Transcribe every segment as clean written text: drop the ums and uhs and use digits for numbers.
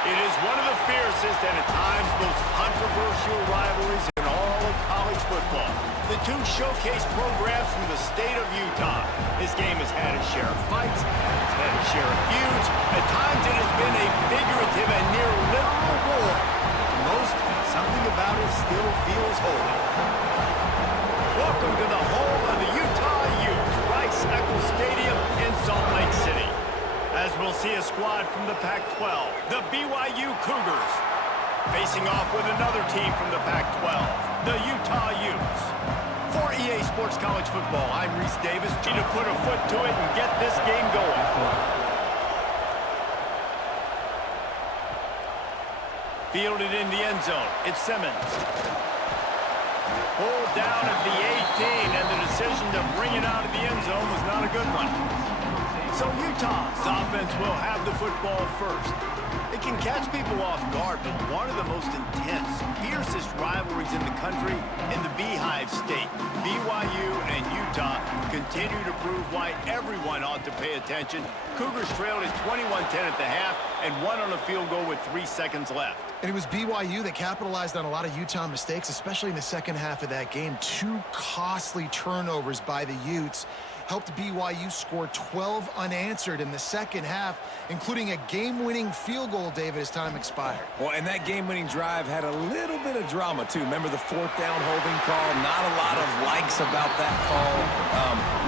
It is one of the fiercest and at times most controversial rivalries in all of college football. The two showcase programs from the state of Utah. This game has had a share of fights, it's had a share of feuds. At times it has been a figurative and near literal war. To most, something about it still feels holy. Welcome to the home of the Utah Utes, Rice-Eccles Stadium in Salt Lake City. As we'll see a squad from the Pac-12, the BYU Cougars, facing off with another team from the Pac-12, the Utah Utes. For EA Sports College Football, I'm Reese Davis, trying to put a foot to it and get this game going. Fielded in the end zone, it's Simmons. Pulled down at the 18, and the decision to bring it out of the end zone was not a good one. So Utah's offense will have the football first. It can catch people off guard, but one of the most intense, fiercest rivalries in the country in the Beehive State. BYU and Utah continue to prove why everyone ought to pay attention. Cougars trailed at 21-10 at the half and won on a field goal with 3 seconds left. And it was BYU that capitalized on a lot of Utah mistakes, especially in the second half of that game. 2 costly turnovers by the Utes helped BYU score 12 unanswered in the second half, including a game-winning field goal, David, as time expired. Well, and that game-winning drive had a little bit of drama, too. Remember the 4th down holding call? Not a lot of likes about that call.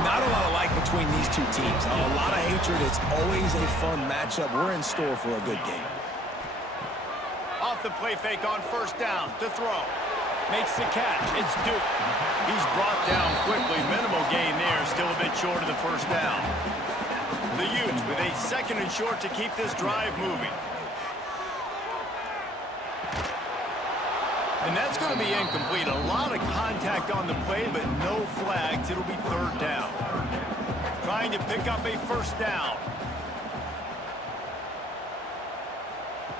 Not a lot of like between these two teams. A lot of hatred. It's always a fun matchup. We're in store for a good game. Off the play fake on first down to throw. Makes the catch. It's Duke. He's brought down quickly. Minimal gain there. Still a bit short of the first down. The Utes with a 2nd and short to keep this drive moving. And that's going to be incomplete. A lot of contact on the play, but no flags. It'll be 3rd down. Trying to pick up a first down.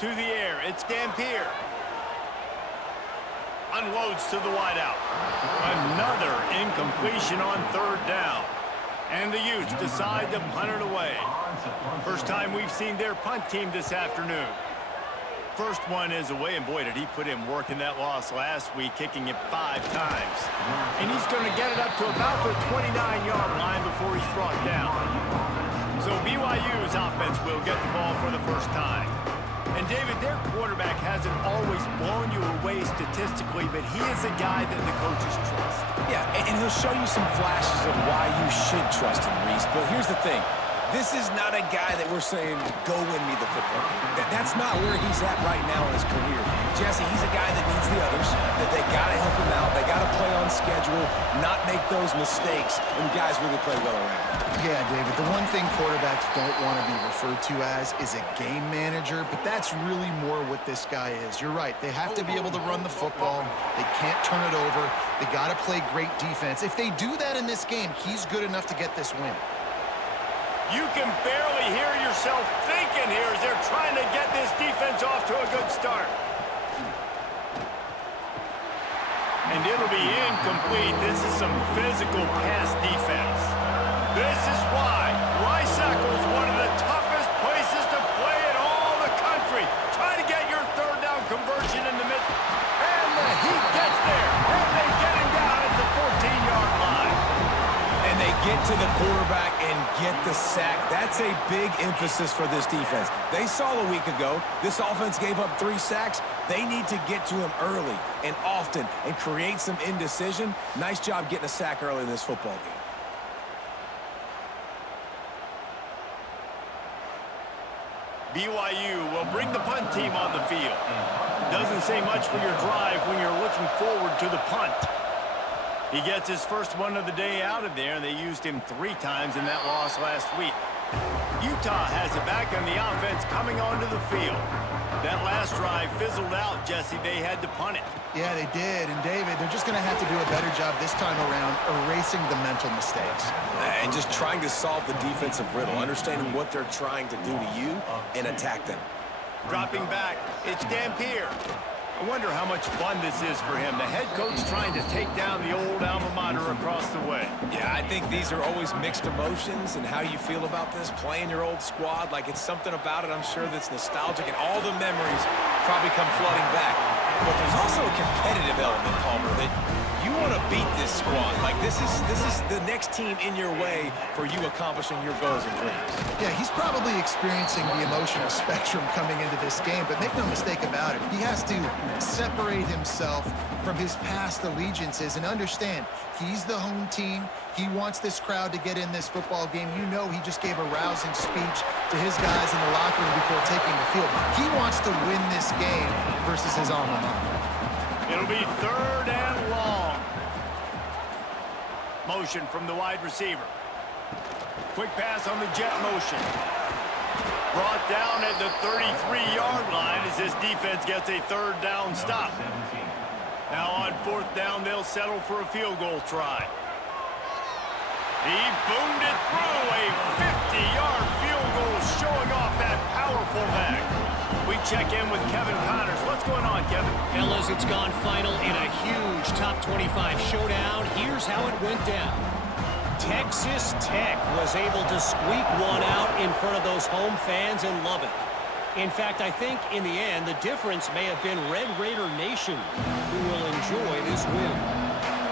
To the air. It's Dampier. Unloads to the wideout. Another incompletion on 3rd down. And the Utes decide to punt it away. First time we've seen their punt team this afternoon. First one is away, and boy, did he put in work in that loss last week, kicking it 5 times. And he's going to get it up to about the 29-yard line before he's brought down. So BYU's offense will get the ball for the first time. And, David, their quarterback hasn't always blown you away statistically, but he is a guy that the coaches trust. Yeah, and he'll show you some flashes of why you should trust him, Reese. But here's the thing. This is not a guy that we're saying, go win me the football game. That's not where he's at right now in his career. Jesse, he's a guy that needs the others, that they got to help him out. They got to play on schedule, not make those mistakes, and guys really play well around. Yeah, David, the one thing quarterbacks don't want to be referred to as is a game manager, but that's really more what this guy is. You're right. They have to be able to run the football. They can't turn it over. They got to play great defense. If they do that in this game, he's good enough to get this win. You can barely hear yourself thinking here as they're trying to get this defense off to a good start. And it'll be incomplete. This is some physical pass defense. This is why Rice-Eccles, one of the toughest places to play in all the country. Try to get your 3rd down conversion in the mid. And the Heat gets there. And they get him down at the 14-yard line. And they get to the quarterback and get the sack. That's a big emphasis for this defense. They saw a week ago, this offense gave up 3 sacks. They need to get to him early and often and create some indecision. Nice job getting a sack early in this football game. BYU will bring the punt team on the field. Doesn't say much for your drive when you're looking forward to the punt. He gets his first one of the day out of there, and they used him 3 times in that loss last week. Utah has it back on the offense coming onto the field. That last drive fizzled out, Jesse. They had to punt it. Yeah, they did. And, David, they're just going to have to do a better job this time around erasing the mental mistakes. And just trying to solve the defensive riddle, understanding what they're trying to do to you and attack them. Dropping back, it's Dampier. I wonder how much fun this is for him. The head coach trying to take down the old alma mater across the way. Yeah, I think these are always mixed emotions, and how you feel about this, playing your old squad. Like, it's something about it, I'm sure, that's nostalgic, and all the memories probably come flooding back. But there's also a competitive element, Palmer, that you want to beat this squad. Like, this is the next team in your way for you accomplishing your goals and dreams. Yeah, he's probably experiencing the emotional spectrum coming into this game, but make no mistake about it, he has to separate himself from his past allegiances and understand he's the home team. He wants this crowd to get in this football game. You know, he just gave a rousing speech to his guys in the locker room before taking the field. He wants to win this game versus his alma mater. It'll be 3rd and long. Motion from the wide receiver. Quick pass on the jet motion. Brought down at the 33-yard line as this defense gets a 3rd down stop. Now on 4th down, they'll settle for a field goal try. He boomed it through, a 50-yard field goal showing off that powerful back. We check in with Kevin Connors. What's going on, Kevin? Fellas, it's gone final in a huge top 25 showdown. Here's how it went down. Texas Tech was able to squeak one out in front of those home fans in Lubbock. In fact, I think in the end, the difference may have been Red Raider Nation who will enjoy this win.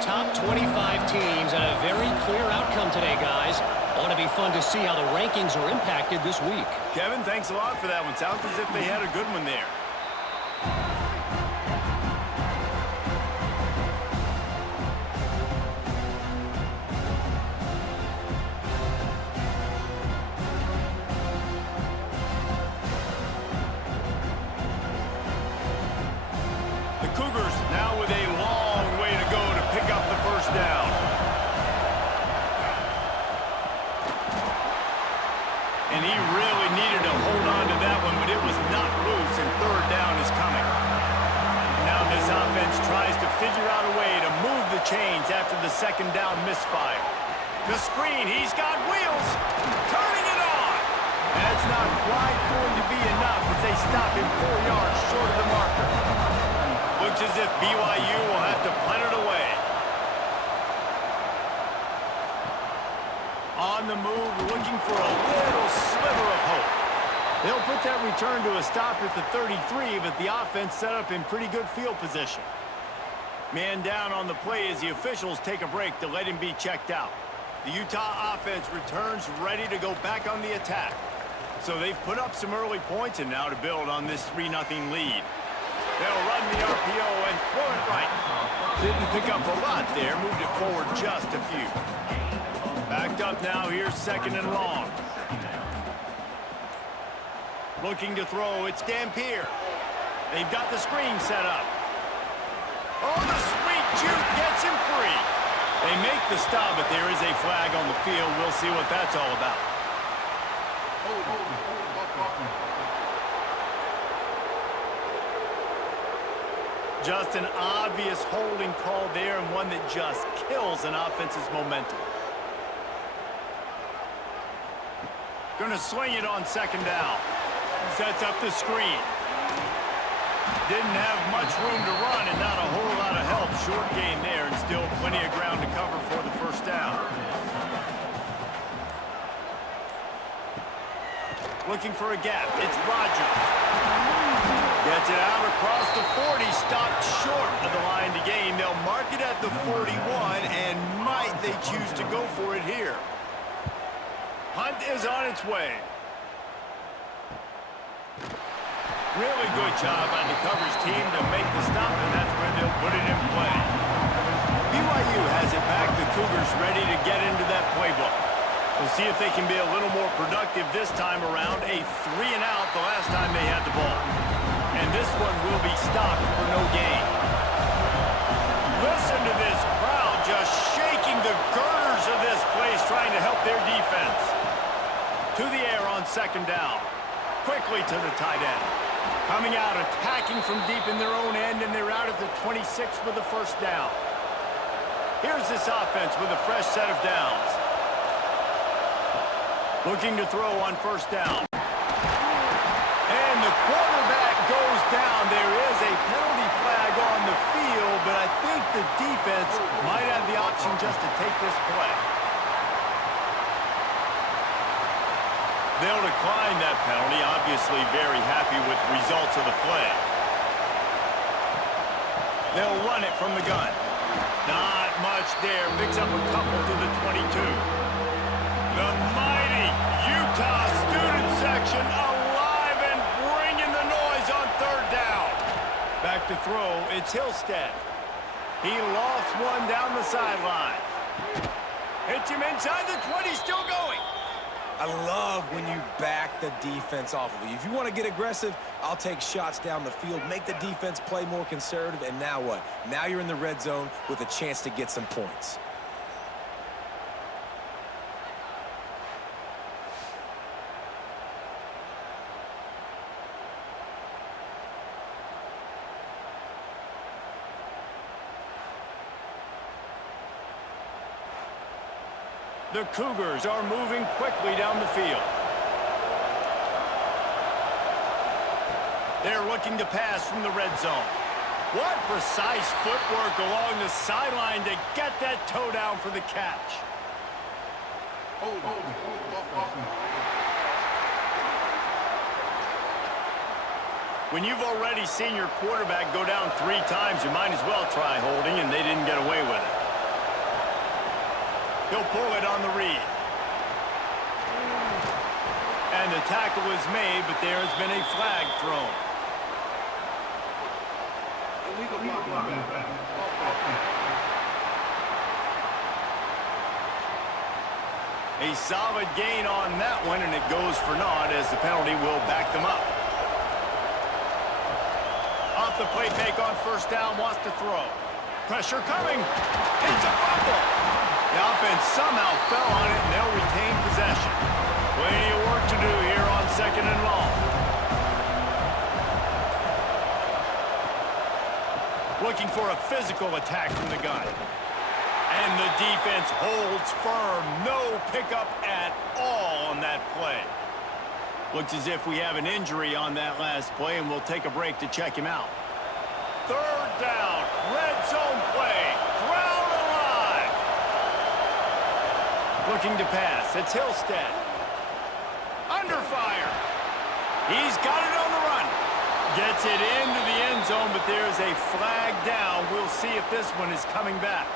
Top 25 teams and a very clear outcome today, guys. Ought to be fun to see how the rankings are impacted this week. Kevin, thanks a lot for that one. Sounds as if they had a good one there. The Cougars now with a long way to go to pick up the 1st down. And he really needed to hold on to that one, but it was not loose, and 3rd down is coming. Now this offense tries to figure out a way to move the chains after the 2nd down misfire. The screen, he's got wheels, turning it on. That's not quite going to be enough as they stop him 4 yards short of the marker. Looks as if BYU will have to punt it away. On the move, looking for a little sliver of hope. They'll put that return to a stop at the 33, but the offense set up in pretty good field position. Man down on the play as the officials take a break to let him be checked out. The Utah offense returns ready to go back on the attack. So they've put up some early points, and now to build on this 3-0 lead. They'll run the RPO and throw it right. Didn't pick up a lot there, moved it forward just a few. Backed up now, here's 2nd and long. Looking to throw, it's Dampier. They've got the screen set up. Oh, the sweet juke gets him free. They make the stop, but there is a flag on the field. We'll see what that's all about. Just an obvious holding call there, and one that just kills an offense's momentum. Gonna swing it on 2nd down. Sets up the screen. Didn't have much room to run and not a whole lot of help. Short gain there and still plenty of ground to cover for the 1st down. Looking for a gap. It's Rutgers. Gets it out across the 40. Stopped short of the line to gain. They'll mark it at the 41, and might they choose to go for it here. Hunt is on its way. Really good job by the coverage team to make the stop, and that's where they'll put it in play. BYU has it back. The Cougars ready to get into that playbook. We'll see if they can be a little more productive this time around. A 3-and-out the last time they had the ball. And this one will be stopped for no gain. Listen to this crowd just shaking the girders of this place, trying to help their defense. To the air on 2nd down. Quickly to the tight end. Coming out, attacking from deep in their own end, and they're out at the 26 for the 1st down. Here's this offense with a fresh set of downs. Looking to throw on 1st down. And the quarterback goes down. There is a penalty to take this play. They'll decline that penalty. Obviously very happy with the results of the play. They'll run it from the gun. Not much there. Picks up a couple to the 22. The mighty Utah student section alive and bringing the noise on third down. Back to throw. It's Hillstead. He lofts one down the sideline. Hits him inside the 20, still going. I love when you back the defense off of you. If you want to get aggressive, I'll take shots down the field, make the defense play more conservative, and now what? Now you're in the red zone with a chance to get some points. The Cougars are moving quickly down the field. They're looking to pass from the red zone. What precise footwork along the sideline to get that toe down for the catch. When you've already seen your quarterback go down 3 times, you might as well try holding, and they didn't get away with it. He'll pull it on the read. And the tackle is made, but there has been a flag thrown. A solid gain on that one, and it goes for naught as the penalty will back them up. Off the play fake on first down, wants to throw. Pressure coming. It's a fumble. The offense somehow fell on it, and they'll retain possession. Plenty of work to do here on second and long. Looking for a physical attack from the gun. And the defense holds firm. No pickup at all on that play. Looks as if we have an injury on that last play, and we'll take a break to check him out. Third down, red zone play, crowd alive. Looking to pass, it's Hillstead. Under fire. He's got it on the run. Gets it into the end zone, but there's a flag down. We'll see if this one is coming back.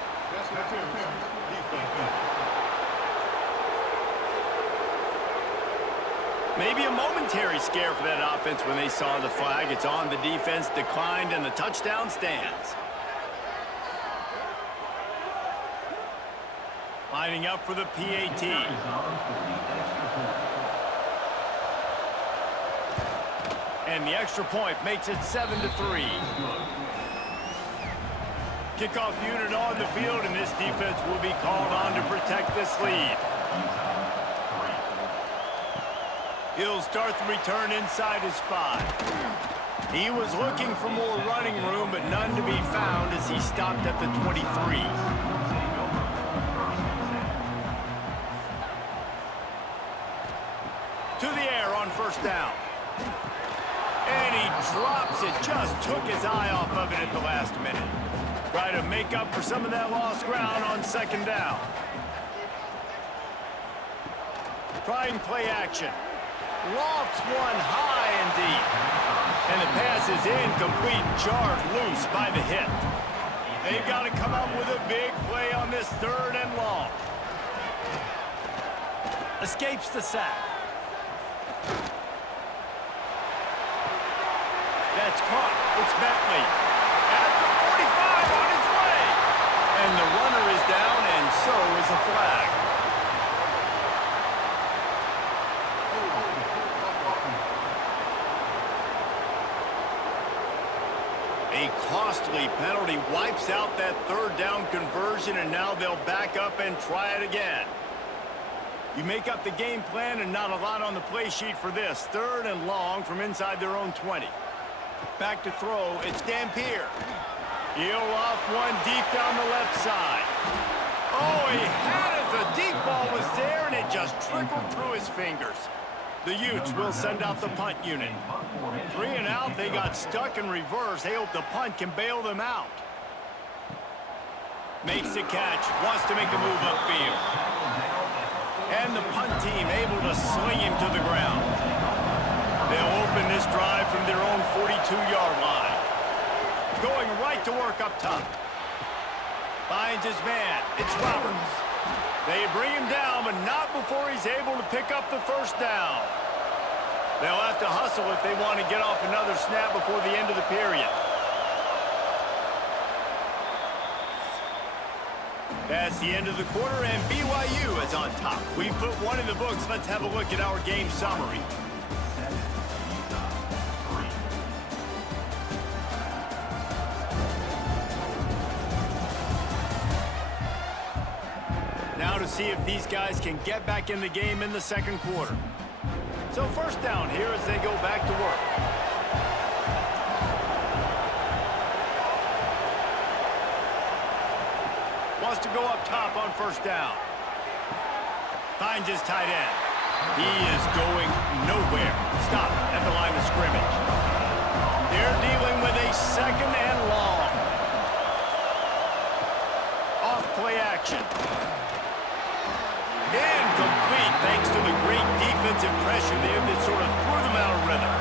Maybe a momentary scare for that offense when they saw the flag. It's on, the defense declined, and the touchdown stands. Lining up for the PAT. And the extra point makes it 7-3. Kickoff unit on the field, and this defense will be called on to protect this lead. He'll start the return inside his 5. He was looking for more running room, but none to be found as he stopped at the 23. To the air on first down. And he drops it, just took his eye off of it at the last minute. Try to make up for some of that lost ground on second down. Trying play action. Lofts one high and deep. And the pass is incomplete, jarred loose by the hit. They've got to come up with a big play on this third and long. Escapes the sack. That's caught. It's Bentley. At the 45 on his way. And the runner is down, and so is a flag. A costly penalty wipes out that third down conversion, and now they'll back up and try it again. You make up the game plan, and not a lot on the play sheet for this. Third and long from inside their own 20. Back to throw, it's Dampier. He'll loft one deep down the left side. Oh, he had it. The deep ball was there, and it just trickled through his fingers. The Utes will send out the punt unit. 3 and out, they got stuck in reverse. They hope the punt can bail them out. Makes the catch, wants to make a move upfield. And the punt team able to sling him to the ground. They'll open this drive from their own 42-yard line. Going right to work up top. Finds his man. It's Roberts. They bring him down, but not before he's able to pick up the first down. They'll have to hustle if they want to get off another snap before the end of the period. That's the end of the quarter, and BYU is on top. We've put one in the books. Let's have a look at our game summary. Now to see if these guys can get back in the game in the second quarter. So first down here as they go back to work. Wants to go up top on first down. Finds his tight end. He is going nowhere. Stop at the line of scrimmage. They're dealing with a second and long. Off play action. Incomplete thanks to the great defensive pressure there that sort of threw them out of rhythm.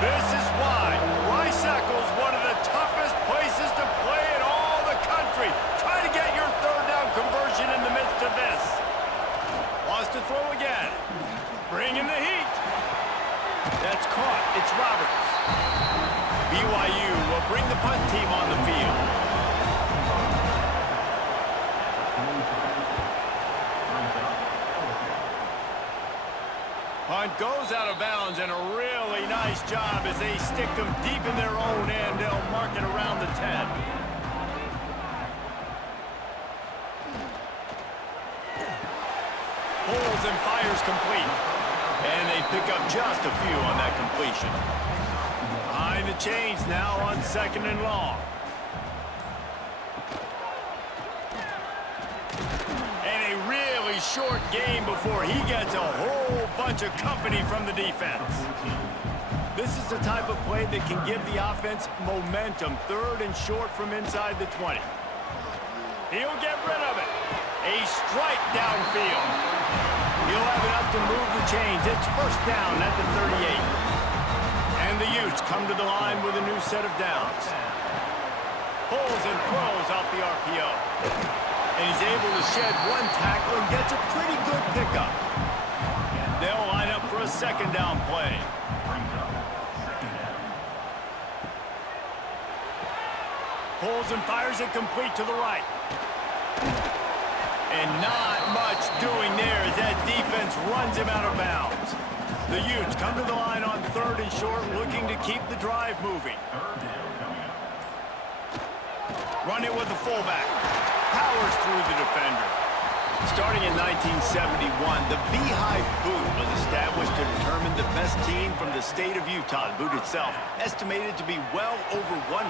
This is why Rutgers is one of the toughest places to play in all the country. Try to get your third down conversion in the midst of this. Wants to throw again. Bring in the heat. That's caught. It's Roberts. BYU will bring the punt team on the field. Punt goes out of bounds, and a really nice job as they stick them deep in their own end. They'll mark it around the 10. Pulls and fires complete. And they pick up just a few on that completion. Behind the chains now on second and long. Short game before he gets a whole bunch of company from the defense. This is the type of play that can give the offense momentum. Third and short from inside the 20. He'll get rid of it. A strike downfield. He'll have enough to move the chains. It's first down at the 38. And the Utes come to the line with a new set of downs. Pulls and throws off the RPO. And he's able to shed one tackle and gets a pretty good pickup. They'll line up for a second down play. Pulls and fires it complete to the right. And not much doing there as that defense runs him out of bounds. The Utes come to the line on third and short, looking to keep the drive moving. Run it with the fullback. Powers through the defender. Starting in 1971, the Beehive Boot was established to determine the best team from the state of Utah. The boot itself, estimated to be well over 100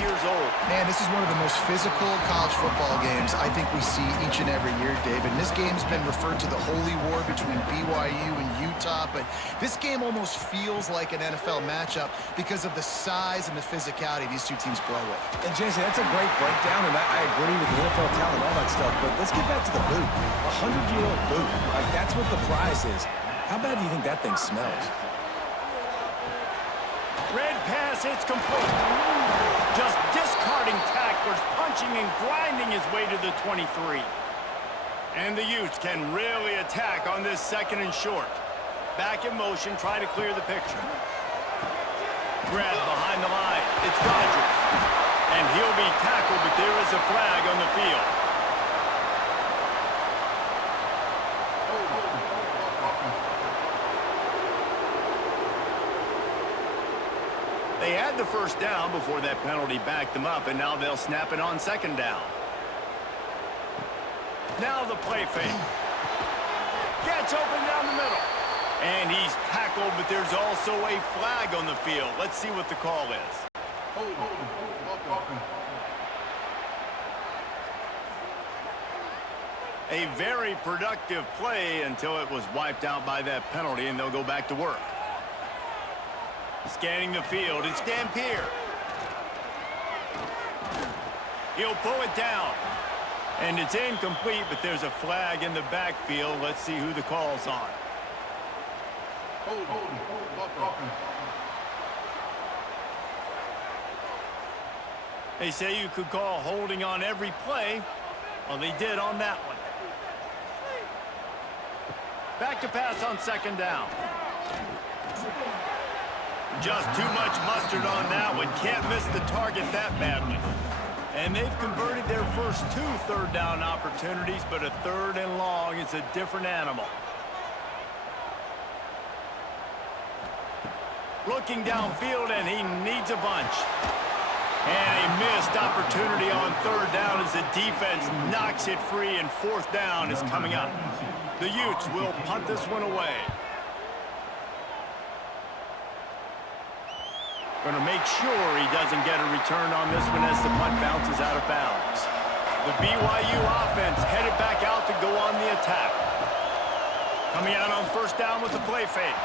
years old. Man, this is one of the most physical college football games I think we see each and every year, David. And this game's been referred to the Holy War between BYU and Utah, but this game almost feels like an NFL matchup because of the size and the physicality these two teams play with. And Jason, that's a great breakdown, and I agree with the NFL talent and all that stuff, but let's get back to the boot. A 100-year-old boot. Like, that's what the prize is. How bad do you think that thing smells? Red pass, it's complete. Just discarding tacklers, punching and grinding his way to the 23. And the Utes can really attack on this second and short. Back in motion, try to clear the picture. Grab behind the line. It's Rutgers. And he'll be tackled, but there is a flag on the field. They had the first down before that penalty backed them up, and now they'll snap it on second down. Now the play fake. Gets open down the middle. And he's tackled, but there's also a flag on the field. Let's see what the call is. A very productive play until it was wiped out by that penalty, and they'll go back to work. Scanning the field, it's Dampier. He'll pull it down. And it's incomplete, but there's a flag in the backfield. Let's see who the call's on. They say you could call holding on every play. Well, they did on that one. Back to pass on second down. Just too much mustard on that one. Can't miss the target that badly. And they've converted their first 2 third-down opportunities, but a 3rd and long is a different animal. Looking downfield, and he needs a bunch. And a missed opportunity on 3rd down as the defense knocks it free, and 4th down is coming up. The Utes will punt this one away. Going to make sure he doesn't get a return on this one as the punt bounces out of bounds. The BYU offense headed back out to go on the attack. Coming out on 1st down with the play fake.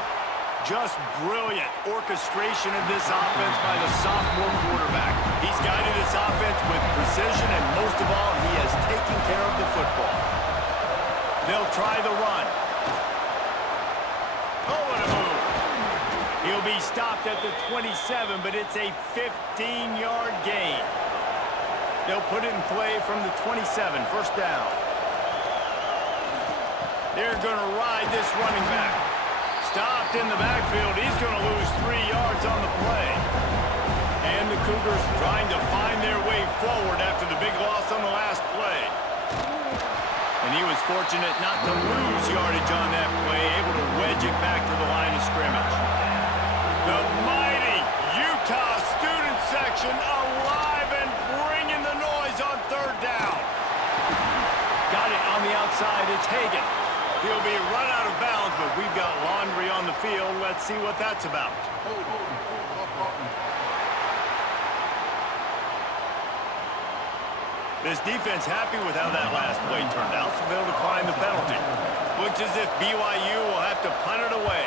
Just brilliant orchestration of this offense by the sophomore quarterback. He's guided this offense with precision, and most of all, he has taken care of the football. They'll try the run. Oh, what a move. He'll be stopped at the 27, but it's a 15-yard gain. They'll put it in play from the 27, 1st down. They're going to ride this running back. Stopped in the backfield. He's going to lose 3 yards on the play. And the Cougars trying to find their way forward after the big loss on the last play. And he was fortunate not to lose yardage on that play, able to wedge it back to the line of scrimmage. The mighty Utah student section alive and bringing the noise on 3rd down. Got it on the outside. It's Hagan. He'll be run out of bounds, but we've got laundry on the field. Let's see what that's about. This defense happy with how that last play turned out, so they'll decline the penalty. Looks as if BYU will have to punt it away.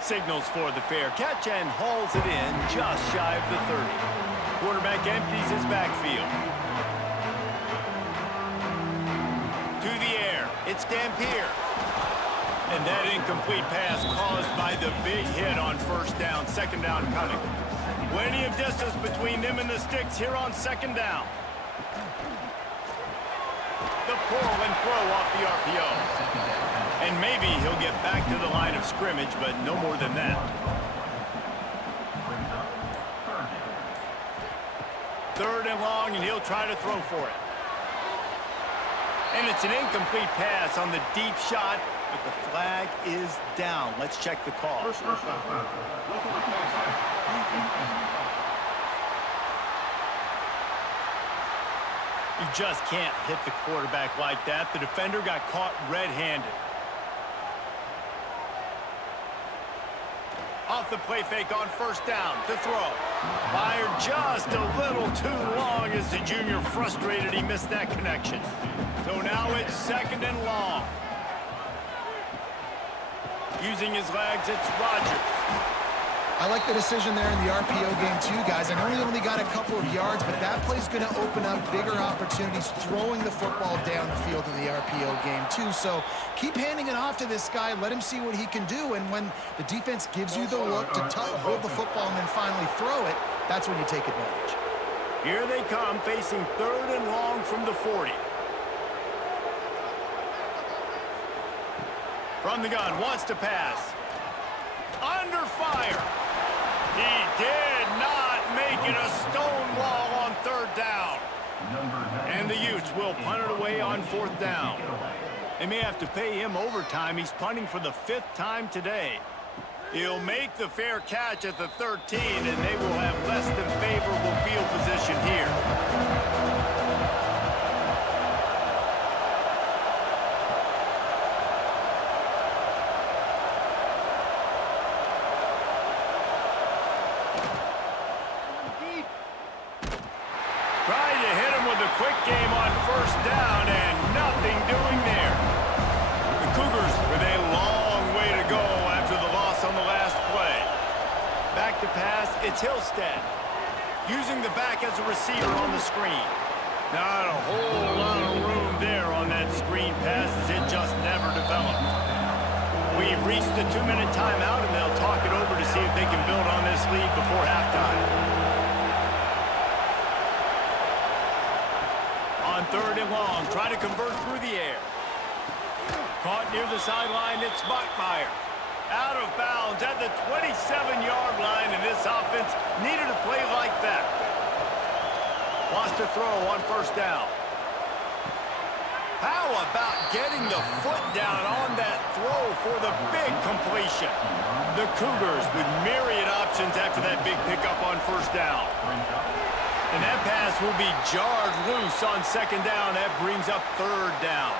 Signals for the fair catch and hauls it in just shy of the 30. Quarterback empties his backfield. To the air, it's Dampier. And that incomplete pass caused by the big hit on 1st down, 2nd down coming. Plenty of distance between them and the sticks here on 2nd down. The pull and throw off the RPO. And maybe he'll get back to the line of scrimmage, but no more than that. 3rd and long, and he'll try to throw for it. And it's an incomplete pass on the deep shot, but the flag is down. Let's check the call. You just can't hit the quarterback like that. The defender got caught red-handed. Off the play fake on 1st down to throw. Fired just a little too long as the junior frustrated he missed that connection. So now it's 2nd and long. Using his legs, it's Rutgers. I like the decision there in the RPO game too, guys. I know he only got a couple of yards, but that play's going to open up bigger opportunities throwing the football down the field in the RPO game too. So keep handing it off to this guy. Let him see what he can do. And when the defense gives you the look to hold the football and then finally throw it, that's when you take advantage. Here they come, facing 3rd and long from the 40. From the gun, wants to pass. Under fire. He did not make it a stone wall on 3rd down. And the Utes will punt it away on 4th down. They may have to pay him overtime. He's punting for the 5th time today. He'll make the fair catch at the 13, and they will have less than favorable field position here. Tried to hit him with a quick game on 1st down, and nothing doing there. The Cougars with a long way to go after the loss on the last play. Back to pass, it's Hillstead. using the back as a receiver on the screen. Not a whole lot of room there on that screen pass as it just never developed. We've reached the 2-minute timeout, and they'll talk it over to see if they can build on this lead before halftime. On 3rd and long, try to convert through the air. Caught near the sideline, it's Bachmeier. Out of bounds at the 27-yard line, and this offense needed a play like that. Lost a throw on 1st down. How about getting the foot down on that throw for the big completion? The Cougars with myriad options after that big pickup on 1st down. And that pass will be jarred loose on 2nd down. That brings up 3rd down.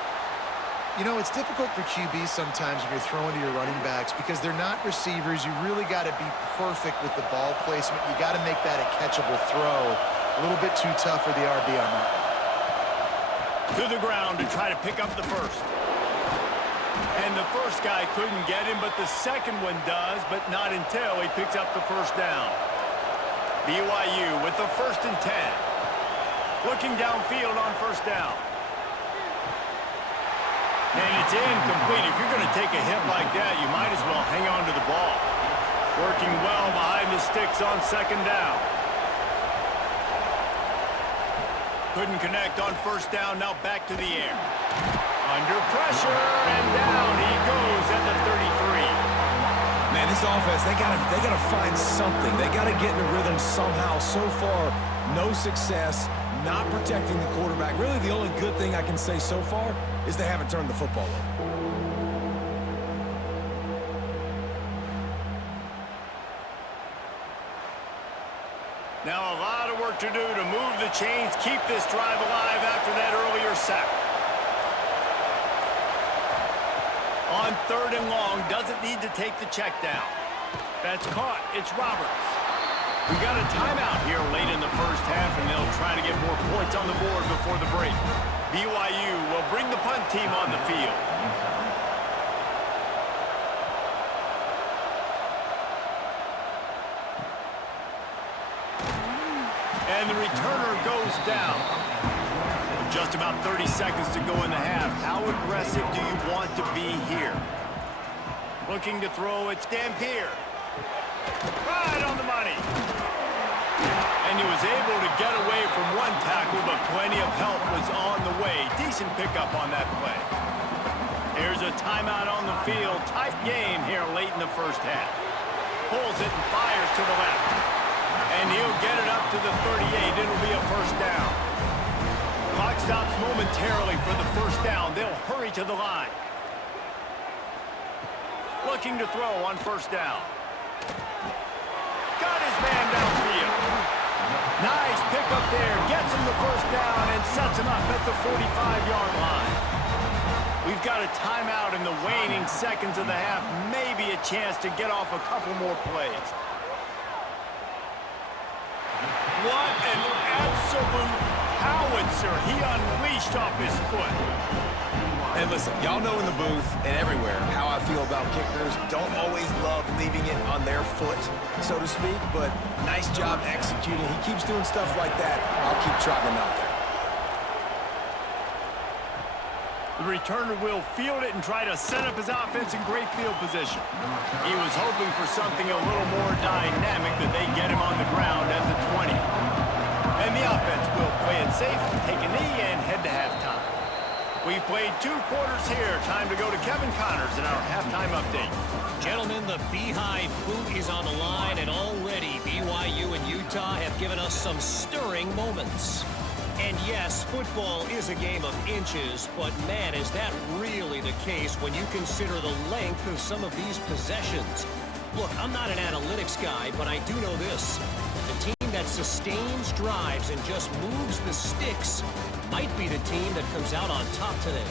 You know, it's difficult for QBs sometimes when you're throwing to your running backs because they're not receivers. You really got to be perfect with the ball placement. You got to make that a catchable throw. A little bit too tough for the RB on that one. To the ground to try to pick up the first. And the first guy couldn't get him, but the second one does, but not until he picks up the 1st down. BYU with the 1st and 10. Looking downfield on 1st down. And it's incomplete. If you're going to take a hit like that, you might as well hang on to the ball. Working well behind the sticks on 2nd down. Couldn't connect on 1st down. Now back to the air. Under pressure, and down he goes at the 33. Man, this offense, they gotta find something. They gotta get in a rhythm somehow. So far, no success, not protecting the quarterback. Really, the only good thing I can say so far is they haven't turned the football over. Now a lot of work to do to move the chains, keep this drive alive after that earlier sack. On 3rd and long, doesn't need to take the check down. That's caught. It's Roberts. We got a timeout here late in the 1st half, and they'll try to get more points on the board before the break. BYU will bring the punt team on the field. And the returner goes down. With just about 30 seconds to go in the half. How aggressive do you want to be here? Looking to throw, it's Dampier. Right on the money. And he was able to get away from one tackle, but plenty of help was on the way. Decent pickup on that play. Here's a timeout on the field. Tight game here late in the 1st half. Pulls it and fires to the left. And he'll get it up to the 38. It'll be a 1st down. Clock stops momentarily for the 1st down. They'll hurry to the line. Looking to throw on 1st down. Got his man downfield. Nice pickup there. Gets him the 1st down and sets him up at the 45-yard line. We've got a timeout in the waning seconds of the half. Maybe a chance to get off a couple more plays. What an absolute howitzer he unleashed off his foot. And listen, y'all know in the booth and everywhere how I feel about kickers. Don't always love leaving it on their foot, so to speak, but nice job executing. He keeps doing stuff like that. I'll keep trotting him out there. The returner will field it and try to set up his offense in great field position. He was hoping for something a little more dynamic, that they get him on the ground at the 20. And the offense will play it safe, take a knee, and head to halftime. We've played 2 quarters here. Time to go to Kevin Connors in our halftime update. Gentlemen, the Beehive boot is on the line, and already BYU and Utah have given us some stirring moments. And yes, football is a game of inches, but man, is that really the case when you consider the length of some of these possessions. Look, I'm not an analytics guy, but I do know this. The team that sustains drives and just moves the sticks might be the team that comes out on top today.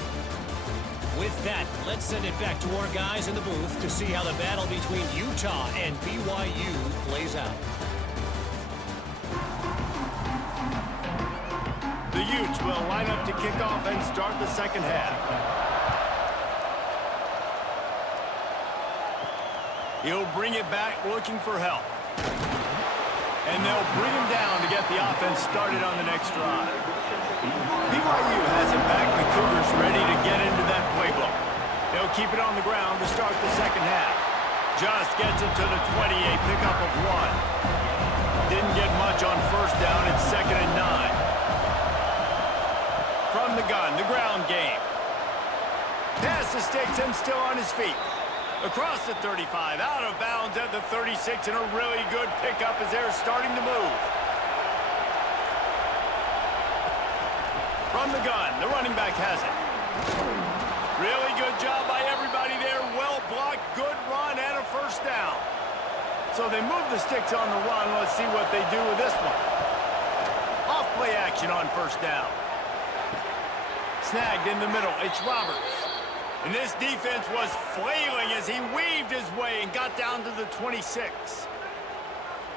With that, let's send it back to our guys in the booth to see how the battle between Utah and BYU plays out. The Utes will line up to kick off and start the 2nd half. He'll bring it back looking for help. And they'll bring him down to get the offense started on the next drive. BYU has it back. The Cougars ready to get into that playbook. They'll keep it on the ground to start the second half. Just gets it to the 28, pickup of 1. Didn't get much on first down. It's 2nd and 9. From the gun, the ground game. Pass the sticks and still on his feet. Across the 35, out of bounds at the 36, and a really good pickup as they're starting to move. From the gun, the running back has it. Really good job by everybody there. Well blocked, good run, and a first down. So they move the sticks on the run. Let's see what they do with this one. Off play action on first down. Snagged in the middle. It's Roberts. And this defense was flailing as he weaved his way and got down to the 26.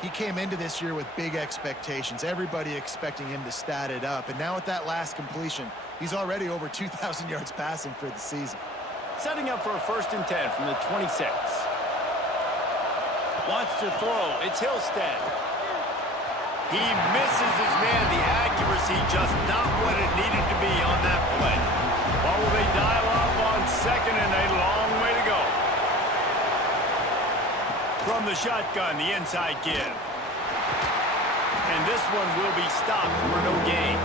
He came into this year with big expectations. Everybody expecting him to stat it up. And now with that last completion, he's already over 2,000 yards passing for the season. Setting up for a 1st and 10 from the 26. Wants to throw. It's Hillstead. He misses his man. The accuracy just not what it needed to be on that play. What will they dial up on 2nd and a long way to go? From the shotgun, the inside give. And this one will be stopped for no gain.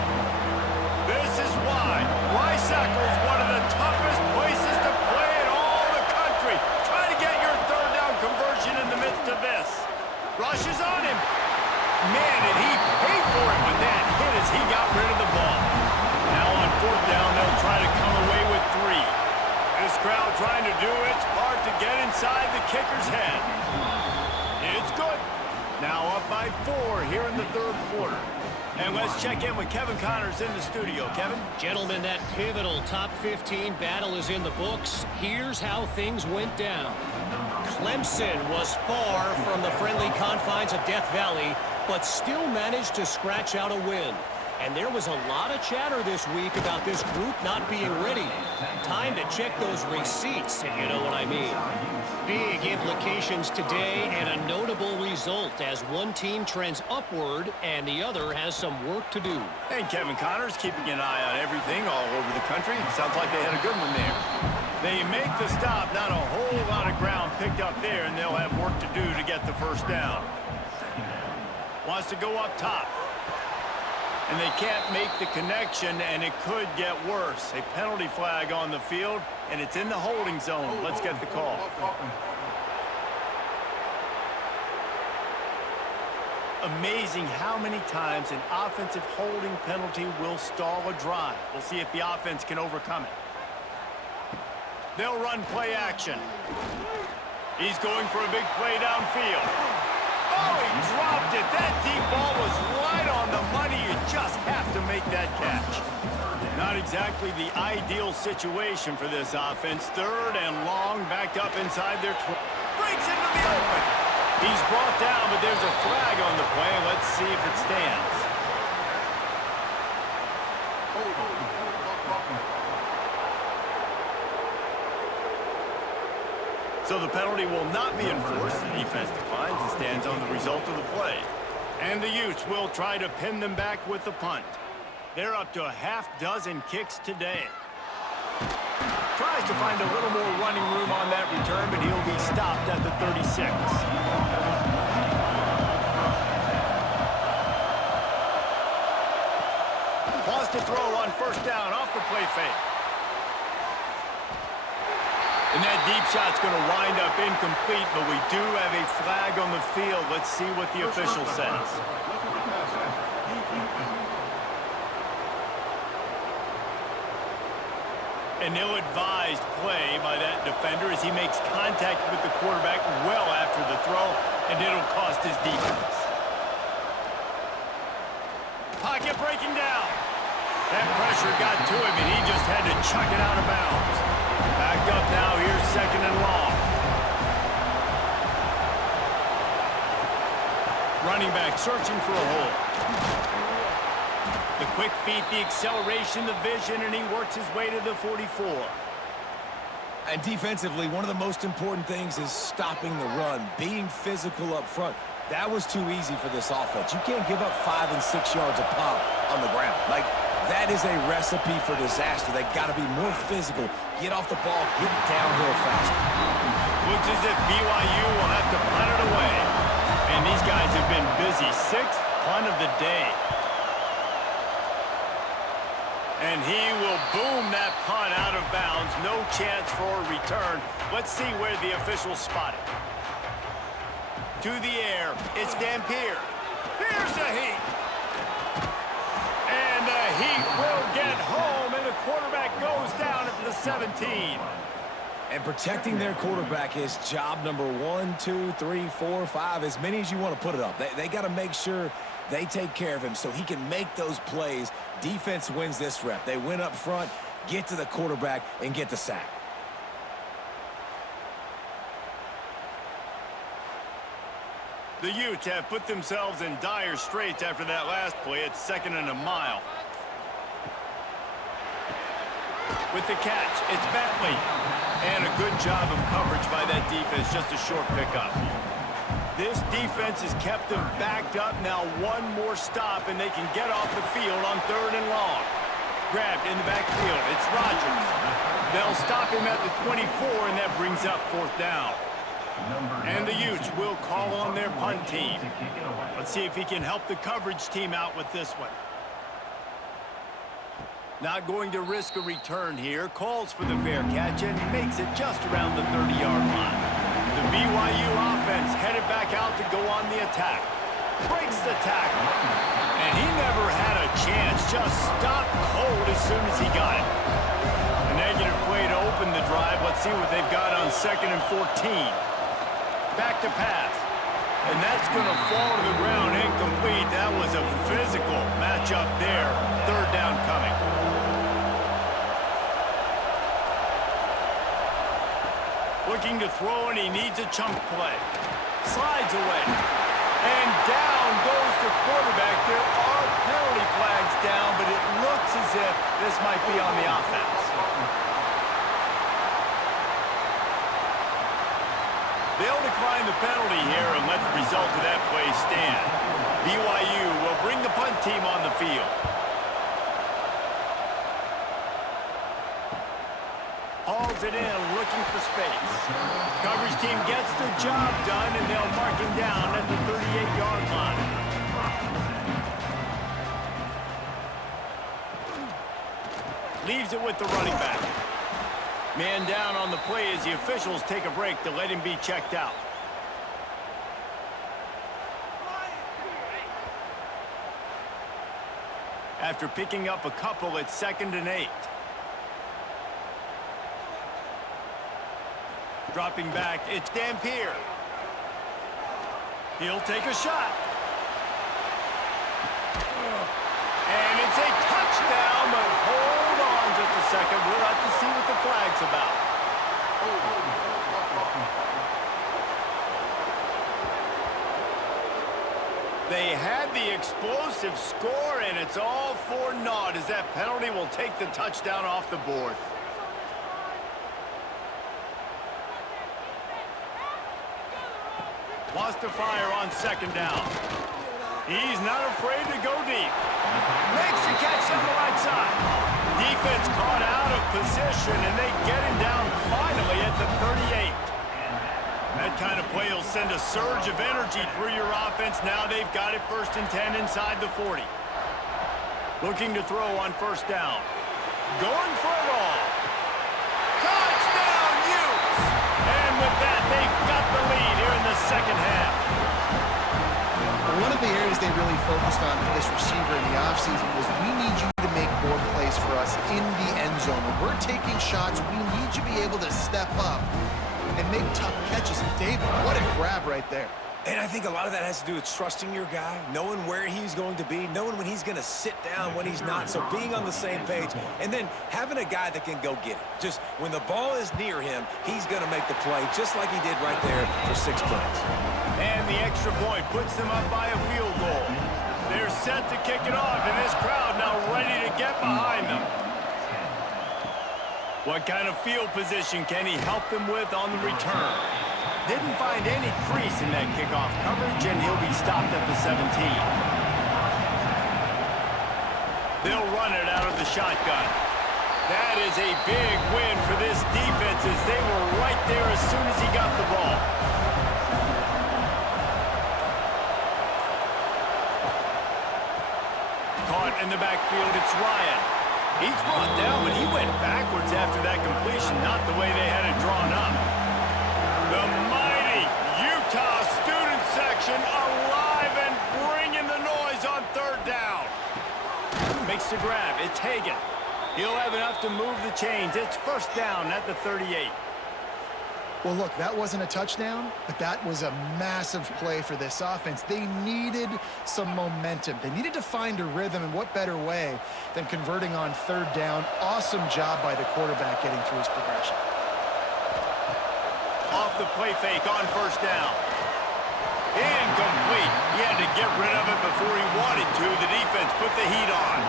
This is why Lysacle is one of the toughest places to play in all the country. Try to get your 3rd down conversion in the midst of this. Rushes on him. Man, did he pay for it with that hit as he got rid of the ball. Now on 4th down, they'll try to come away with 3. This crowd trying to do its part to get inside the kicker's head. It's good. Now up by 4 here in the 3rd quarter. And let's check in with Kevin Connors in the studio. Kevin? Gentlemen, that pivotal top 15 battle is in the books. Here's how things went down. Clemson was far from the friendly confines of Death Valley, but still managed to scratch out a win. And there was a lot of chatter this week about this group not being ready. Time to check those receipts, if you know what I mean. Big implications today and a notable result as one team trends upward and the other has some work to do. And Kevin Connors keeping an eye on everything all over the country. Sounds like they had a good one there. They make the stop, not a whole lot of ground picked up there, and they'll have work to do to get the 1st down. Wants to go up top. And they can't make the connection, and it could get worse. A penalty flag on the field, and it's in the holding zone. Let's get the call. Amazing how many times an offensive holding penalty will stall a drive. We'll see if the offense can overcome it. They'll run play action. He's going for a big play downfield. Oh, he dropped it. That deep ball was right on the money. You just have to make that catch. Not exactly the ideal situation for this offense. 3rd and long, backed up inside their 20. Breaks into the open. He's brought down, but there's a flag on the play. Let's see if it stands. So the penalty will not be enforced. The defense declines and stands on the result of the play. And the Utes will try to pin them back with the punt. They're up to a half-dozen kicks today. Tries to find a little more running room on that return, but he'll be stopped at the 36. Wants to throw on 1st down off the play fake. And that deep shot's going to wind up incomplete, but we do have a flag on the field. Let's see what the official says. An ill-advised play by that defender as he makes contact with the quarterback well after the throw, and it'll cost his defense. Pocket breaking down. That pressure got to him, and he just had to chuck it out of bounds. Back up now, here's 2nd and long. Running back searching for a hole. The quick feet, the acceleration, the vision, and he works his way to the 44. And defensively, one of the most important things is stopping the run, being physical up front. That was too easy for this offense. You can't give up 5 and 6 yards a pop on the ground. Like, that is a recipe for disaster. They got to be more physical, get off the ball, get downhill faster. Looks as if BYU will have to punt it away. And these guys have been busy. 6th punt of the day. And he will boom that punt out of bounds. No chance for a return. Let's see where the officials spot it. To the air, it's Dampier. Here's the heat. And the heat will get home, and the quarterback goes down at the 17. And protecting their quarterback is job number 1, 2, 3, 4, 5, as many as you want to put it up. They got to make sure they take care of him so he can make those plays. Defense wins this rep. They win up front, get to the quarterback, and get the sack. The Utes have put themselves in dire straits after that last play. It's 2nd and a mile. With the catch, it's Bentley. And a good job of coverage by that defense, just a short pickup. This defense has kept them backed up. Now one more stop, and they can get off the field on 3rd and long. Grabbed in the backfield. It's Rutgers. They'll stop him at the 24, and that brings up 4th down. And the Utes will call on their punt team. Let's see if he can help the coverage team out with this one. Not going to risk a return here. Calls for the fair catch and makes it just around the 30-yard line. The BYU offense headed back out to go on the attack. Breaks the tackle. And he never had a chance. Just stopped cold as soon as he got it. A negative play to open the drive. Let's see what they've got on 2nd and 14. Back to pass. And that's going to fall to the ground incomplete. That was a physical matchup there. 3rd down coming. Looking to throw, and he needs a chunk play. Slides away. And down goes the quarterback. There are penalty flags down, but it looks as if this might be on the offense. They'll decline the penalty here and let the result of that play stand. BYU will bring the punt team on the field. Hauls it in, looking for space. Coverage team gets the job done, and they'll mark him down at the 38-yard line. Leaves it with the running back. Man down on the play as the officials take a break to let him be checked out. After picking up a couple, it's 2nd and 8. Dropping back, it's Dampier. He'll take a shot. And it's a touchdown, but hold on just a second. We'll have to see what the flag's about. They had the explosive score, and it's all for naught as that penalty will take the touchdown off the board. Lost to fire on 2nd down. He's not afraid to go deep. Makes the catch on the right side. Defense caught out of position, and they get him down finally at the 38. That kind of play will send a surge of energy through your offense. Now they've got it 1st and 10 inside the 40. Looking to throw on 1st down. Going for it all. Touchdown, Utes! And with that, they've got the lead here in the 2nd half. One of the areas they really focused on with this receiver in the offseason was we need you to make more plays for us in the end zone. When we're taking shots, we need you to be able to step up and make tough catches. And David, what a grab right there. And I think a lot of that has to do with trusting your guy, knowing where he's going to be, knowing when he's going to sit down, when he's not, so being on the same page, and then having a guy that can go get it. Just when the ball is near him, he's going to make the play, just like he did right there for 6 points. And the extra point puts them up by a field goal. They're set to kick it off, and this crowd now ready to get behind them. What kind of field position can he help them with on the return? Didn't find any crease in that kickoff coverage, and he'll be stopped at the 17. They'll run it out of the shotgun. That is a big win for this defense as they were right there as soon as he got the ball. Caught in the backfield, it's Ryan. He's brought down, but he went backwards after that completion, not the way they had it drawn up. The mighty Utah student section alive and bringing the noise on third down. Makes the grab, it's Hagan. He'll have enough to move the chains. It's first down at the 38. Well, look, that wasn't a touchdown, but that was a massive play for this offense. They needed some momentum. They needed to find a rhythm, and what better way than converting on third down. Awesome job by the quarterback getting through his progression. Off the play fake on first down. Incomplete. He had to get rid of it before he wanted to. The defense put the heat on.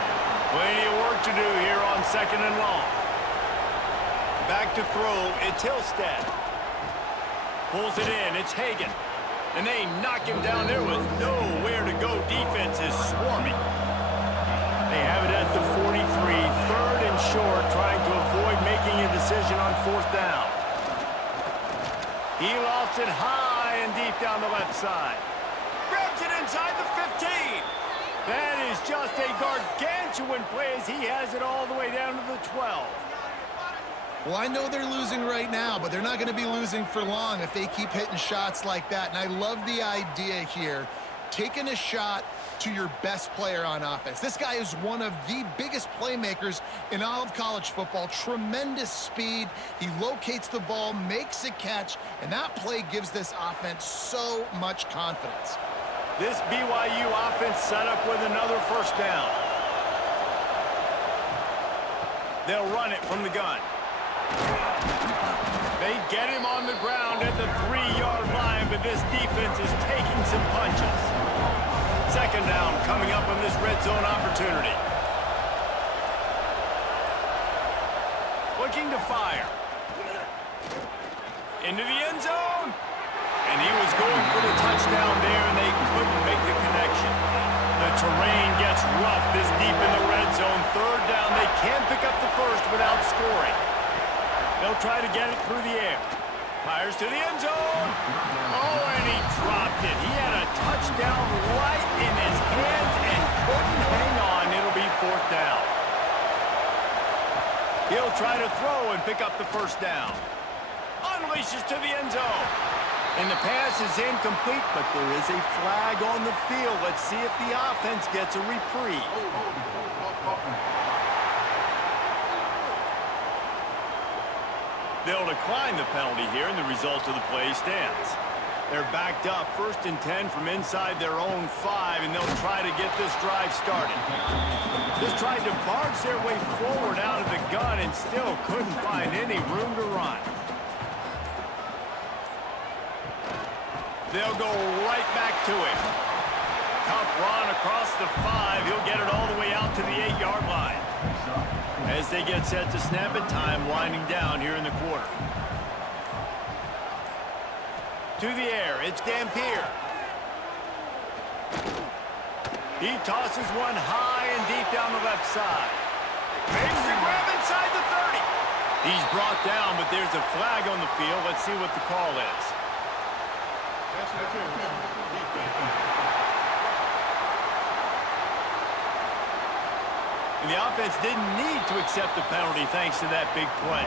Plenty of work to do here on second and long. Back to throw, it's Hillstead. Pulls it in, it's Hagan. And they knock him down. There was nowhere to go. Defense is swarming. They have it at the 43, third and short, trying to avoid making a decision on fourth down. He lofts it high and deep down the left side. Grabs it inside the 15. That is just a gargantuan play as he has it all the way down to the 12. Well, I know they're losing right now, but they're not going to be losing for long if they keep hitting shots like that. And I love the idea here, taking a shot to your best player on offense. This guy is one of the biggest playmakers in all of college football. Tremendous speed. He locates the ball, makes a catch, and that play gives this offense so much confidence. This BYU offense set up with another first down. They'll run it from the gun. They get him on the ground at the 3-yard line, but this defense is taking some punches. Second down coming up on this red zone opportunity. Looking to fire. Into the end zone. And he was going for the touchdown there, and they couldn't make the connection. The terrain gets rough this deep in the red zone. Third down, they can't pick up the first without scoring. They'll try to get it through the air. Fires to the end zone. Oh, and he dropped it. He had a touchdown right in his hands and couldn't hang on. It'll be fourth down. He'll try to throw and pick up the first down. Unleashes to the end zone. And the pass is incomplete, but there is a flag on the field. Let's see if the offense gets a reprieve. They'll decline the penalty here, and the result of the play stands. They're backed up, 1st and 10 from inside their own 5, and they'll try to get this drive started. Just tried to barge their way forward out of the gun and still couldn't find any room to run. They'll go right back to him. Tough run across the 5. He'll get it all the way out to the 8-yard line. As they get set to snap it, time winding down here in the quarter. To the air, it's Dampier. He tosses one high and deep down the left side. Makes the grab inside the 30. He's brought down, but there's a flag on the field. Let's see what the call is. And the offense didn't need to accept the penalty thanks to that big play.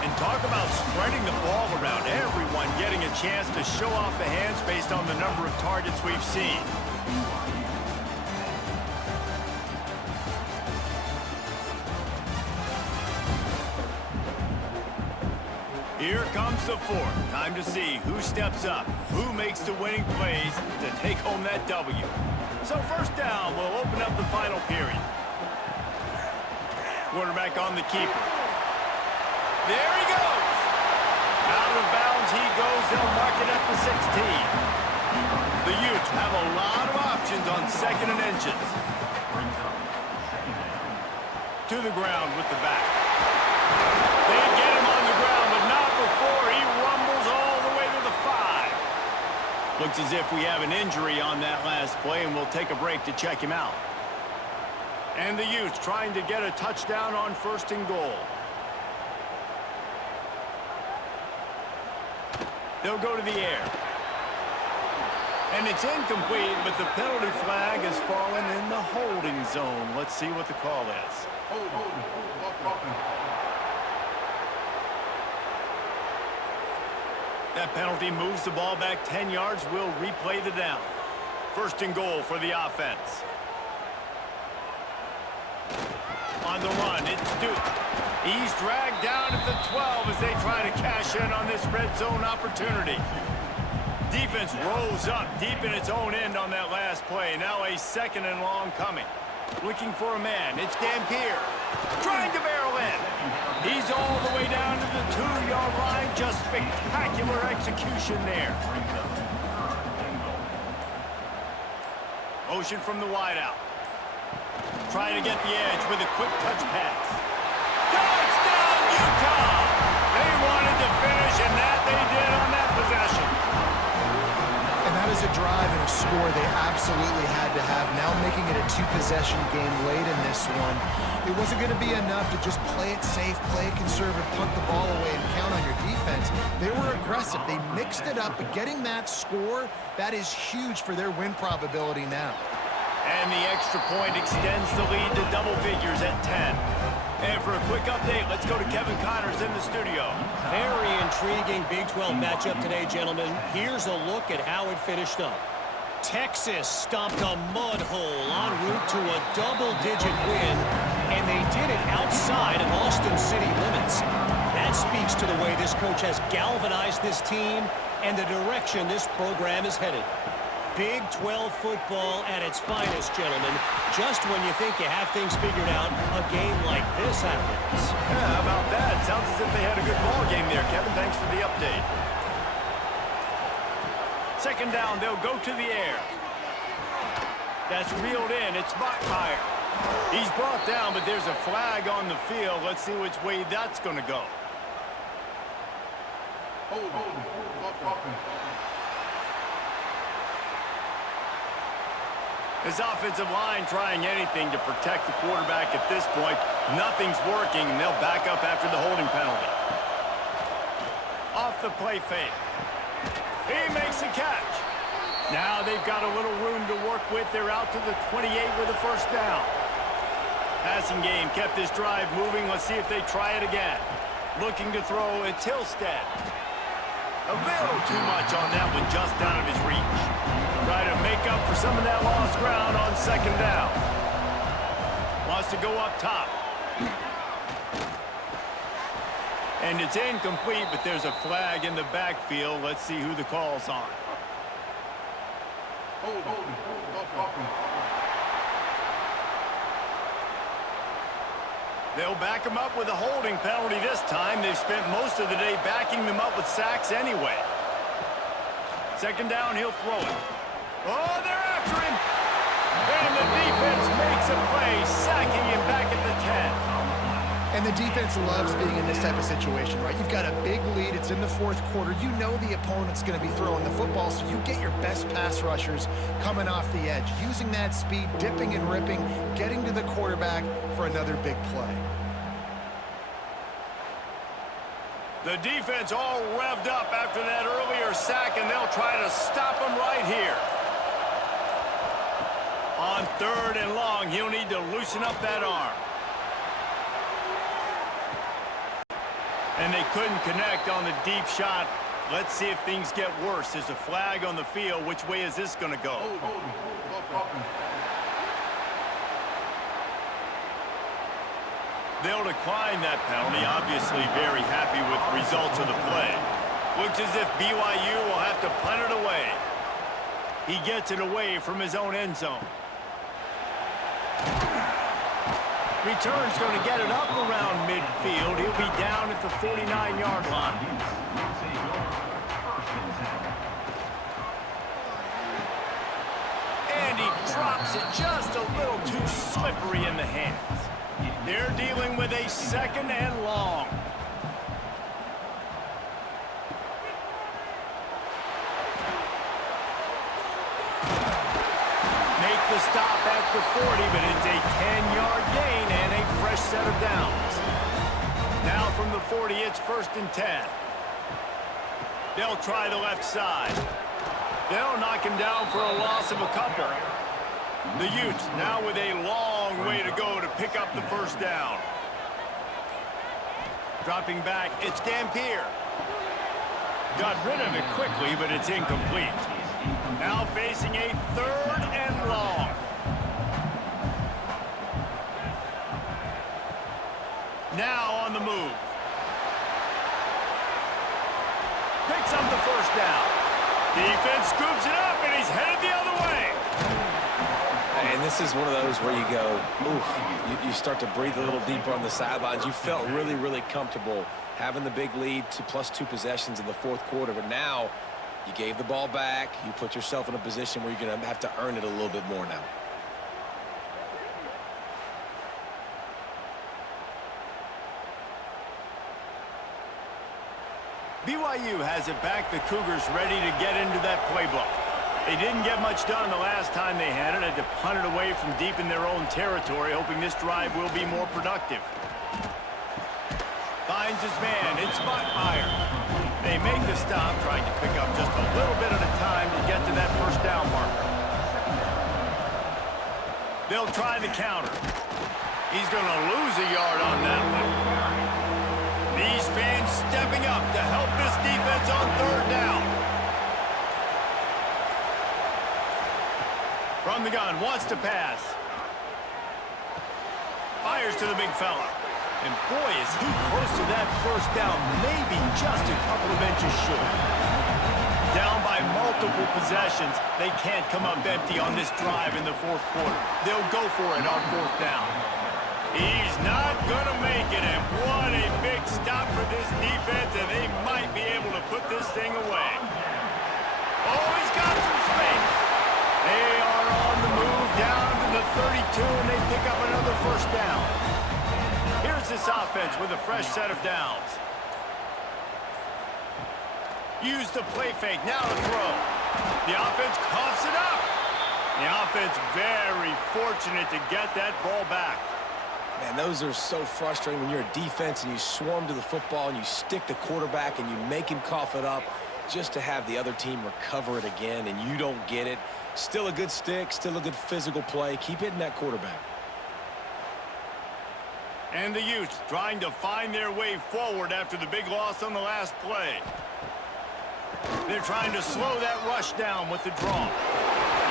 And talk about spreading the ball around, everyone getting a chance to show off the hands based on the number of targets we've seen. Here comes the 4th. Time to see who steps up, who makes the winning plays to take home that W. So first down will open up the final period. Quarterback on the keeper. There he goes. Out of bounds he goes. They'll mark it at the 16. The Utes have a lot of options on 2nd and inches. To the ground with the back. They get him on the ground, but not before he rumbles all the way to the 5. Looks as if we have an injury on that last play, and we'll take a break to check him out. And the Utes trying to get a touchdown on 1st and goal. They'll go to the air. And it's incomplete, but the penalty flag has fallen in the holding zone. Let's see what the call is. That penalty moves the ball back 10 yards. We'll replay the down. 1st and goal for the offense. On the run, it's Duke. He's dragged down at the 12 as they try to cash in on this red zone opportunity. Defense rolls up deep in its own end on that last play. Now a 2nd and long coming. Looking for a man. It's Dampier. Trying to barrel in. He's all the way down to the 2-yard line. Just spectacular execution there. Motion from the wideout. Trying to get the edge with a quick touch pass. Touchdown, Utah! They wanted to finish, and that they did on that possession. And that is a drive and a score they absolutely had to have. Now making it a 2-possession game late in this one. It wasn't going to be enough to just play it safe, play it conservative, punt the ball away, and count on your defense. They were aggressive. They mixed it up, but getting that score, that is huge for their win probability now. And the extra point extends the lead to double figures at 10. And for a quick update, let's go to Kevin Connors in the studio. Very intriguing Big 12 matchup today, gentlemen. Here's a look at how it finished up. Texas stomped a mud hole en route to a double-digit win, and they did it outside of Austin city limits. That speaks to the way this coach has galvanized this team and the direction this program is headed. Big 12 football at its finest, gentlemen. Just when you think you have things figured out, a game like this happens. Yeah, how about that? Sounds as if they had a good ball game there, Kevin. Thanks for the update. 2nd down, they'll go to the air. That's reeled in. It's Bachmeier. He's brought down, but there's a flag on the field. Let's see which way that's going to go. His offensive line trying anything to protect the quarterback at this point. Nothing's working, and they'll back up after the holding penalty. Off the play fake. He makes the catch. Now they've got a little room to work with. They're out to the 28 with a 1st down. Passing game kept this drive moving. Let's see if they try it again. Looking to throw, it's Hillstead. A little too much on that one, just out of his reach. Try to make up for some of that lost ground on 2nd down. Wants to go up top. And it's incomplete, but there's a flag in the backfield. Let's see who the call's on. They'll back him up with a holding penalty this time. They've spent most of the day backing them up with sacks anyway. 2nd down, he'll throw it. Oh, they're after him. And the defense makes a play, sacking him back at the 10. And the defense loves being in this type of situation, right? You've got a big lead. It's in the 4th quarter. You know the opponent's going to be throwing the football, so you get your best pass rushers coming off the edge, using that speed, dipping and ripping, getting to the quarterback for another big play. The defense all revved up after that earlier sack, and they'll try to stop him right here. On 3rd and long, he'll need to loosen up that arm. And they couldn't connect on the deep shot. Let's see if things get worse. There's a flag on the field. Which way is this going to go? They'll decline that penalty. Obviously very happy with the results of the play. Looks as if BYU will have to punt it away. He gets it away from his own end zone. Return's going to get it up around midfield. He'll be down at the 49-yard line. And he drops it just a little too slippery in the hands. They're dealing with a 2nd and long. Make the stop at the 40, but it's a 10-yard gain and a fresh set of downs. Now from the 40, it's 1st and 10. They'll try the left side. They'll knock him down for a loss of a couple. The Utes now with a long way to go to pick up the first down. Dropping back, it's Dampier. Got rid of it quickly, but it's incomplete. Now facing a 3rd and long. Now on the move. Picks up the first down. Defense scoops it up, and he's headed the other way. And this is one of those where you go, oof, you start to breathe a little deeper on the sidelines. You felt really, really comfortable having the big lead to +2 possessions in the 4th quarter, but now you gave the ball back. You put yourself in a position where you're going to have to earn it a little bit more now. BYU has it back. The Cougars ready to get into that playbook. They didn't get much done the last time they had it. Had to punt it away from deep in their own territory, hoping this drive will be more productive. Finds his man. It's Spotmeyer. They make the stop, trying to pick up just a little bit at a time to get to that first down marker. They'll try the counter. He's going to lose a yard on that one. These fans stepping up to help this defense on 3rd down. From the gun, wants to pass. Fires to the big fella. And boy, is he close to that first down, maybe just a couple of inches short. Down by multiple possessions, they can't come up empty on this drive in the 4th quarter. They'll go for it on 4th down. He's not going to make it, and what a big stop for this defense, and they might be able to put this thing away. Oh, he's got some space. They are on the move down to the 32, and they pick up another first down. Here's this offense with a fresh set of downs. Use the play fake, now to throw. The offense coughs it up. The offense very fortunate to get that ball back. Man, those are so frustrating when you're a defense and you swarm to the football and you stick the quarterback and you make him cough it up just to have the other team recover it again and you don't get it. Still a good stick, still a good physical play. Keep hitting that quarterback. And the Utes trying to find their way forward after the big loss on the last play. They're trying to slow that rush down with the draw.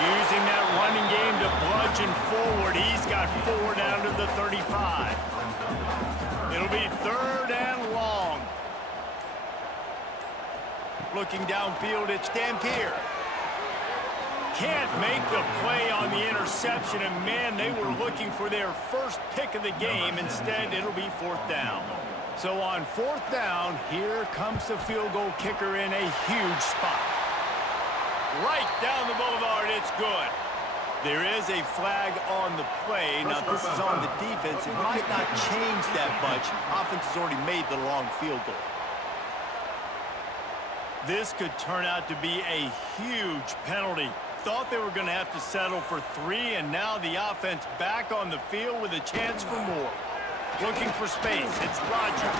Using that running game to bludgeon forward. He's got 4 down to the 35. It'll be 3rd and long. Looking downfield, it's Dampier. Can't make the play on the interception, and man, they were looking for their first pick of the game. Instead, it'll be 4th down. So on 4th down, here comes the field goal kicker in a huge spot. Right down the boulevard, it's good. There is a flag on the play. Now, this is on the defense. It might not change that much. Offense has already made the long field goal. This could turn out to be a huge penalty. Thought they were going to have to settle for 3, and now the offense back on the field with a chance for more. Looking for space. It's Rutgers.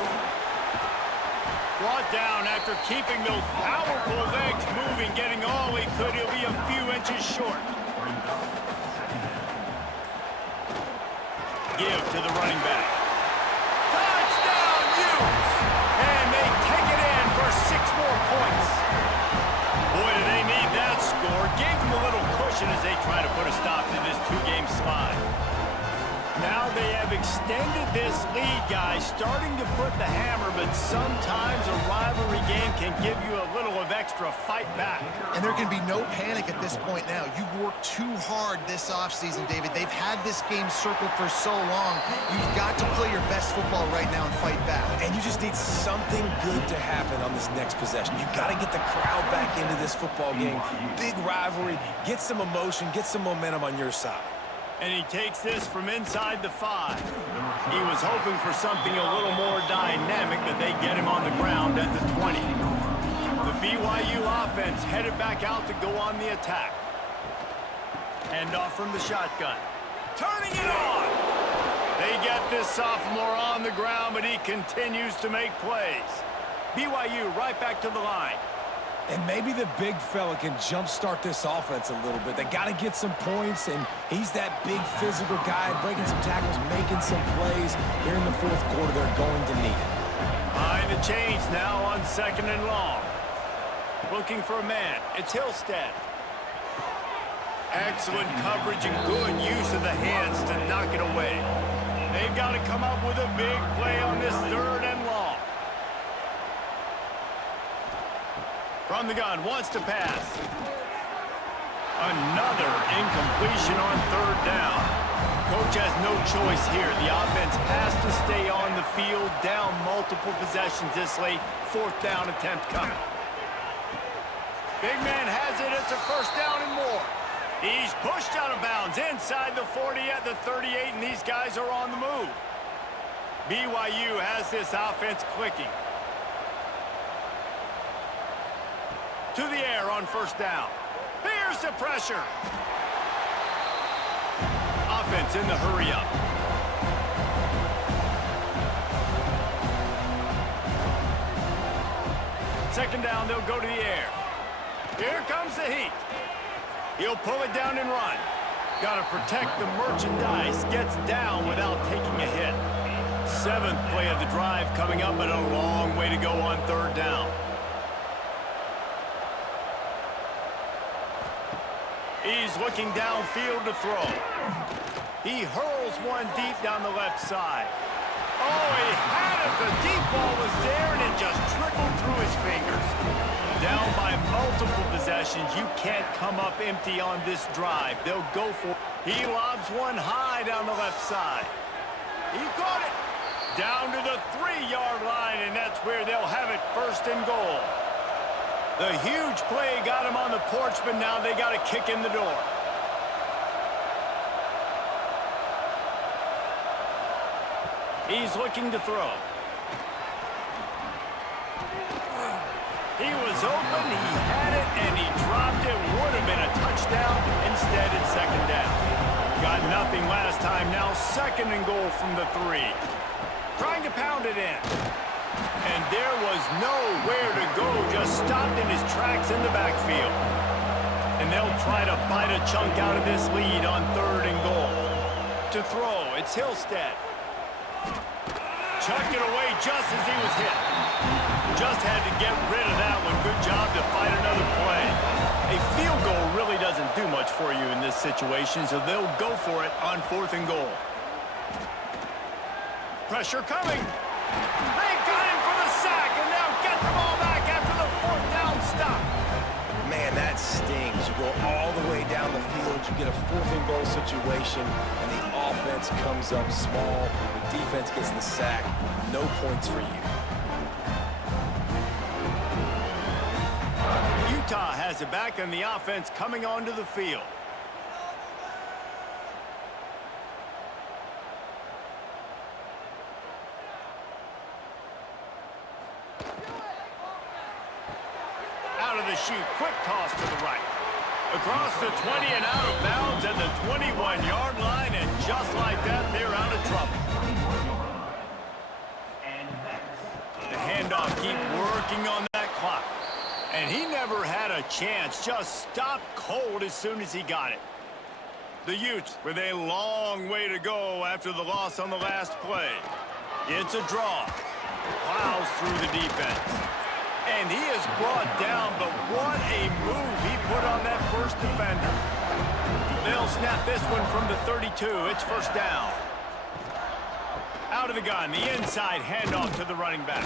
Brought down after keeping those powerful legs moving, getting all he could. He'll be a few inches short. Give to the running back. Touchdown, Utes! And they take it in for 6 more points. Boy, do they need that score. Gave them a little cushion as they try to put a stop to this 2-game slide. Now they have extended this lead, guys, starting to put the hammer, but sometimes a rivalry game can give you a little of extra fight back. And there can be no panic at this point now. You've worked too hard this offseason, David. They've had this game circled for so long. You've got to play your best football right now and fight back. And you just need something good to happen on this next possession. You got to get the crowd back into this football game. Big rivalry. Get some emotion. Get some momentum on your side. And he takes this from inside the 5. He was hoping for something a little more dynamic, but they get him on the ground at the 20. The BYU offense headed back out to go on the attack. Hand off from the shotgun. Turning it on! They get this sophomore on the ground, but he continues to make plays. BYU right back to the line. And maybe the big fella can jumpstart this offense a little bit. They got to get some points, and he's that big physical guy, breaking some tackles, making some plays. Here in the fourth quarter, they're going to need it. Behind the chains now on 2nd and long. Looking for a man. It's Hillstead. Excellent coverage and good use of the hands to knock it away. They've got to come up with a big play on this 3rd and long. From the gun, wants to pass. Another incompletion on 3rd down. Coach has no choice here. The offense has to stay on the field, down multiple possessions this late. 4th down attempt coming. Big man has it. It's a 1st down and more. He's pushed out of bounds inside the 40 at the 38, and these guys are on the move. BYU has this offense clicking. To the air on 1st down. Here's the pressure. Offense in the hurry-up. Second down, they'll go to the air. Here comes the heat. He'll pull it down and run. Got to protect the merchandise. Gets down without taking a hit. 7th play of the drive coming up, but a long way to go on 3rd down. He's looking downfield to throw. He hurls one deep down the left side. Oh, he had it. The deep ball was there, and it just trickled through his fingers. Down by multiple possessions. You can't come up empty on this drive. They'll go for it. He lobs one high down the left side. He caught it. Down to the 3-yard line, and that's where they'll have it 1st and goal. The huge play got him on the porch, but now they got to kick in the door. He's looking to throw. He was open, he had it, and he dropped it. Would have been a touchdown. Instead, it's 2nd down. Got nothing last time. Now 2nd and goal from the 3. Trying to pound it in. And there was nowhere to go. Just stopped in his tracks in the backfield. And they'll try to bite a chunk out of this lead on 3rd and goal. To throw, it's Hillstead. Chucked it away just as he was hit. Just had to get rid of that one. Good job to fight another play. A field goal really doesn't do much for you in this situation, so they'll go for it on 4th and goal. Pressure coming. They got him for the sack, and now get the ball back after the 4th down stop. Man, that stings. You go all the way down the field, you get a 4th and goal situation, and the offense comes up small. The defense gets the sack. No points for you. Utah has it back, and the offense coming onto the field. Out of the chute, quick toss to the right. Across the 20 and out of bounds at the 21-yard line, and just like that, they're out of trouble. The handoff, keep working on that clock. And he never had a chance, just stopped cold as soon as he got it. The Utes with a long way to go after the loss on the last play. It's a draw. Plows through the defense. And he is brought down, but what a move he put on that first defender. They'll snap this one from the 32. It's 1st down. Out of the gun, the inside handoff to the running back.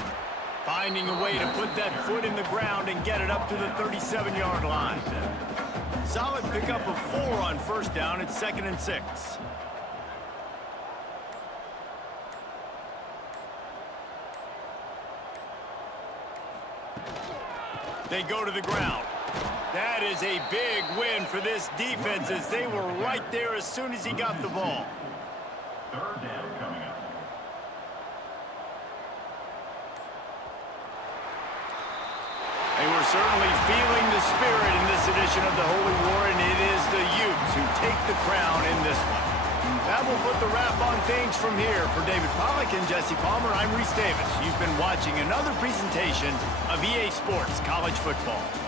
Finding a way to put that foot in the ground and get it up to the 37-yard line. Solid pickup of 4 on 1st down. It's 2nd and 6. They go to the ground. That is a big win for this defense as they were right there as soon as he got the ball. 3rd down coming up. They were certainly feeling the spirit in this edition of the Holy War, and it is the Utes who take That will put the wrap on things from here. For David Pollack and Jesse Palmer, I'm Reese Davis. You've been watching another presentation of EA Sports College Football.